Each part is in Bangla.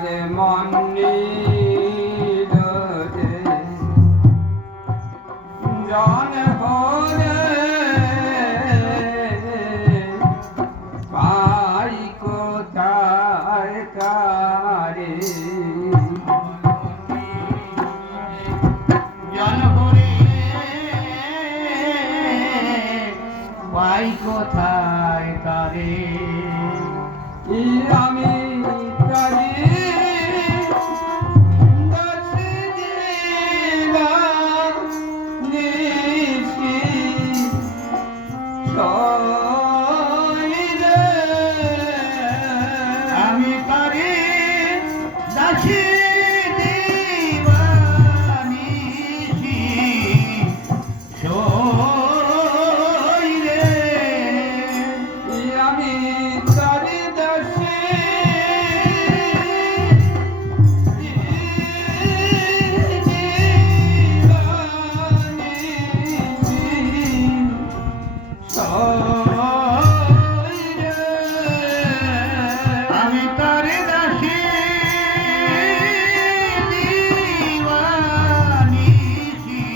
আমার মন নিল যে জন ভরে পাই কোথায় তারে জন ভরে পাই কোথায় তারে আমি তারি আমি তারে দাসী দিবানিশি সই রে আমি তারি দাসী আমি তারে দাসী দিবানিশি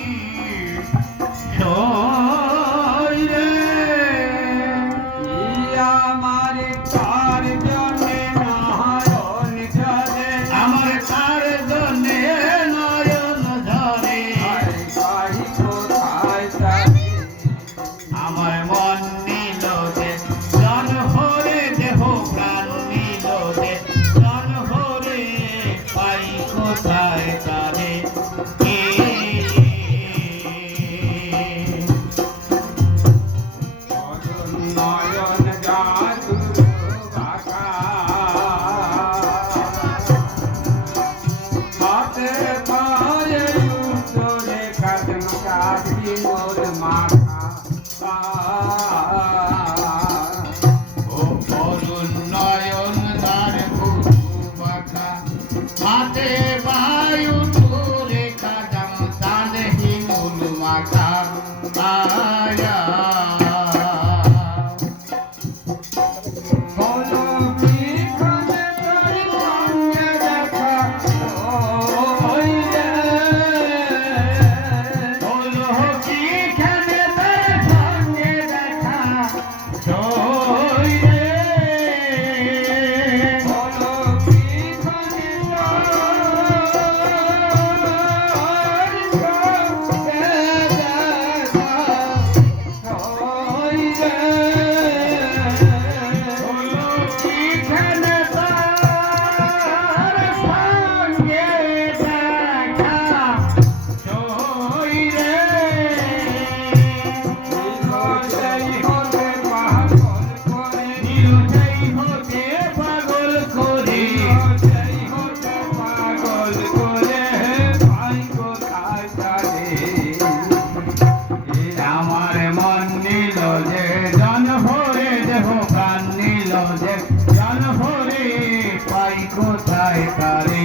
সই রে আমার তার জন্যে নারায়ণ ঝরে আমার তার জন্যে নয়ন ঝরে পাই কোথায় তারে আমার মন নিল যে জন ভরে দেহ প্রাণ নিল যে জন ভরে পাই কোথায় তারে নয়ন জাদু বাঁকা হাতে পায়ে উত্তরে কাদম কাঠি মোর মাথা ও অরুণ নয়ন দ্বার বাঁকা হাতে বায়ু তুরে কাদম তানে হিমুল মাথা আয়া বলো বিখানে তার সঙ্গে দেখা হইলে বলো কি খেলে তার সঙ্গে দেখা সই রে বলো বিখানে তার সঙ্গে দেখা হইলে বলো কি খেলে তার সঙ্গে দেখা সই রে নিরজয় হতে পাগল করে নিরুজয় হতে পাগল করে নিরজয় হতে পাগল করে পাই কোথায় তারে আমার মন নিল যে জন ভরে দেহ প্রাণ নিল যে জন ভরে পাই কোথায় তারে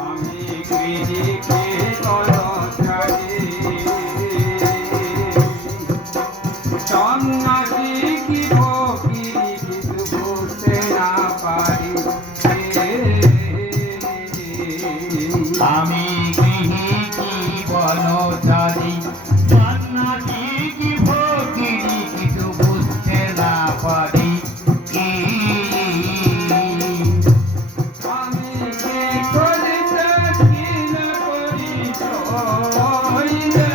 আমি গৃহীকে করছাড়ি সন্ন্যাসী কি ফকিরি কিছু বুঝতে না পারি আমি গৃহী কি বনচারী সন্ন্যাসী কি ফকিরি কিছু বুঝতে না পারি আমি কি করিতে কি না করি হইলে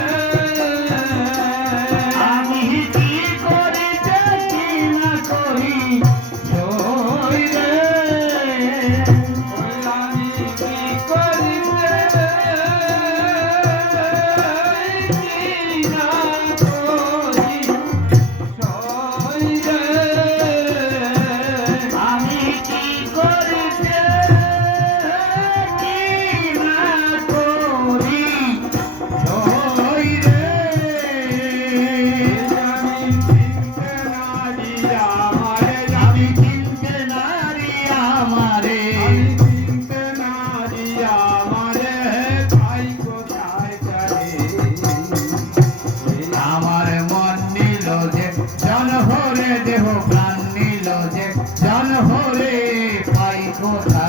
আমি কি করিতে কি না করি সই রে আমি কি করিতে কি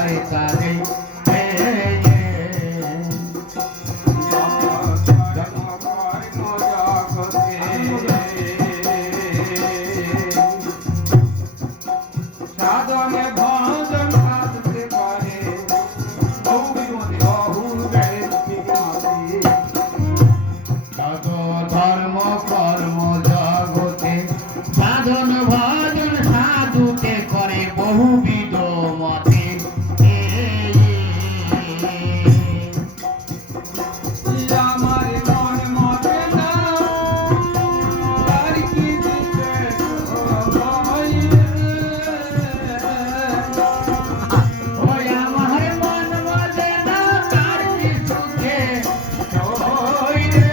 কোথায় তারে সাধনে ভজন সাধতে পারে বহু ব্যক্তি তত ধর্ম কর্ম জগতে সাধন ভজন সাধুতে করে বহুবিধ মতে আমার মন মতে না তার কি দিতে ওই আমার মন মতে না তার কি সুখে ওই রে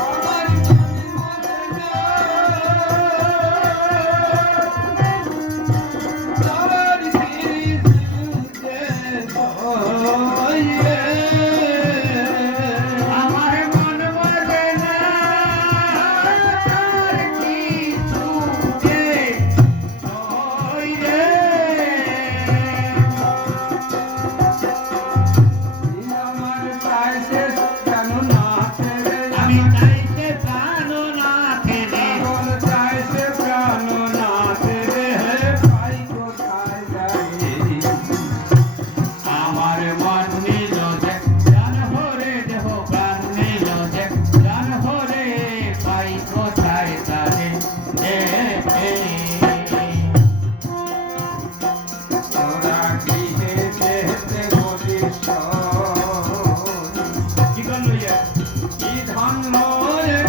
আমার মন মতে না তার কি দিতে আমার মন মতে না তার কি সুখে ওই রে আমার চাইছে কেন না ছেড়ে আমি চাইতে প্রাণ না ফেলে আমার চাইছে প্রাণ না ছেড়ে পাই কোথায় যাই আমার মন নিল যে জান ভরে দেহ প্রাণ নিল যে জান ভরে পাই কোথায় তারে তোরা গৃহে যেতে বলিস কি করলো ইয়ে কি ধন্য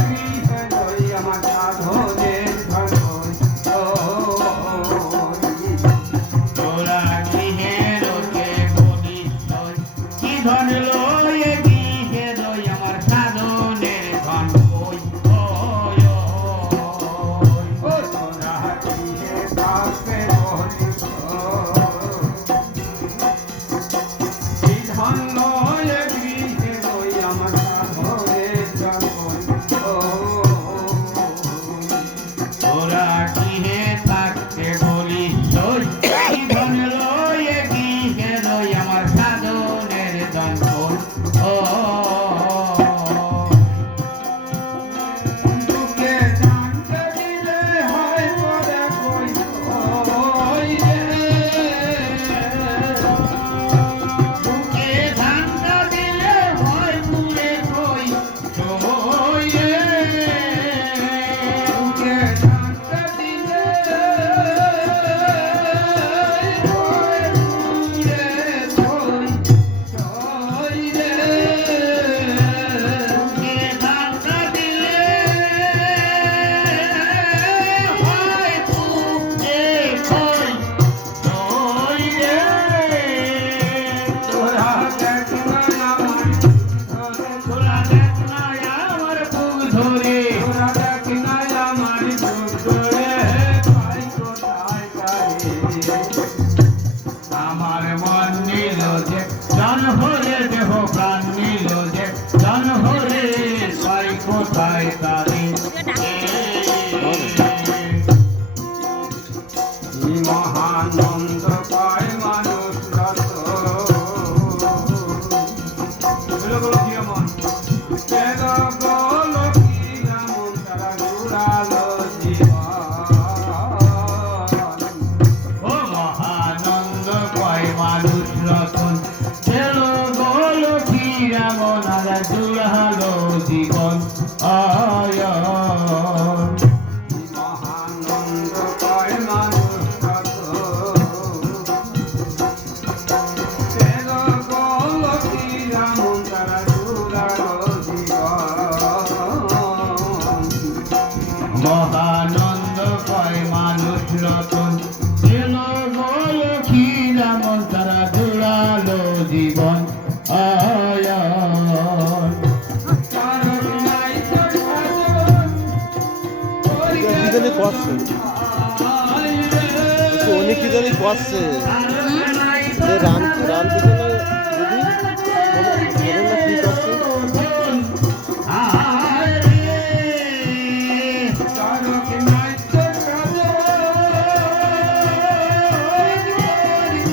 গৃহে লই আমার সাধনের ধন তোরা গৃহে রোকে বলিস লই, কি ধন লয়ে গৃহে লই আমার সাধনের ধন কই ওই ও তোরা গৃহে থাকতে বলিস কি ধন্য গৃহে লই আমার সাধনের ধন তোরা গৃহে থাকতে বলিস লই, কি ধন লয়ে গৃহে লই আমার সাধনের ধন কই দুঃখে জানতে দিলে হয় পরে কই ওই বুকে ধানটা দিলে হয় ফুলে কই ওই দুঃখে জানতে দিলে হয় পুরে কই ওই বুকে ধানটা দিলে হয় ফুলে কই ওই তোরা দেখ না আমার ধরে তোরা দেখ না আমার বুক ধরে তোরা দেখ না আমার ধরে পাই কোথায় যাই আমার মন নিল যে জন ভরে দেহ প্রাণ নিল যে জন ভরে পাই কোথায় তারে কি মহানন্দ পায় মানুষ রত বলো বলো কি মন তেল বলো কি যেমন তারা জুড়ালো জীবন ও মহানন্দ কয় মানুষ রতন ছেল গোল ফিরামনারা জুড়ালো জীবন আয় কি মহানন্দ পায় মানুষ রত তেল বলো কি যেমন তারা জুড়ালো জীবন মহানন্দ কয় মানুষ রতন ছেল গোল ফিরামন তারা জুড়ালো জীবন আয় কি জানি করছে উনি কি জানি করছে রামকৃষ্ণ দিদি বলেন না কি করছে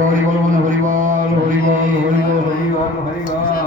হরি বল হরি বল হরি বল হরি বল হরি বল হরি বল হরি বল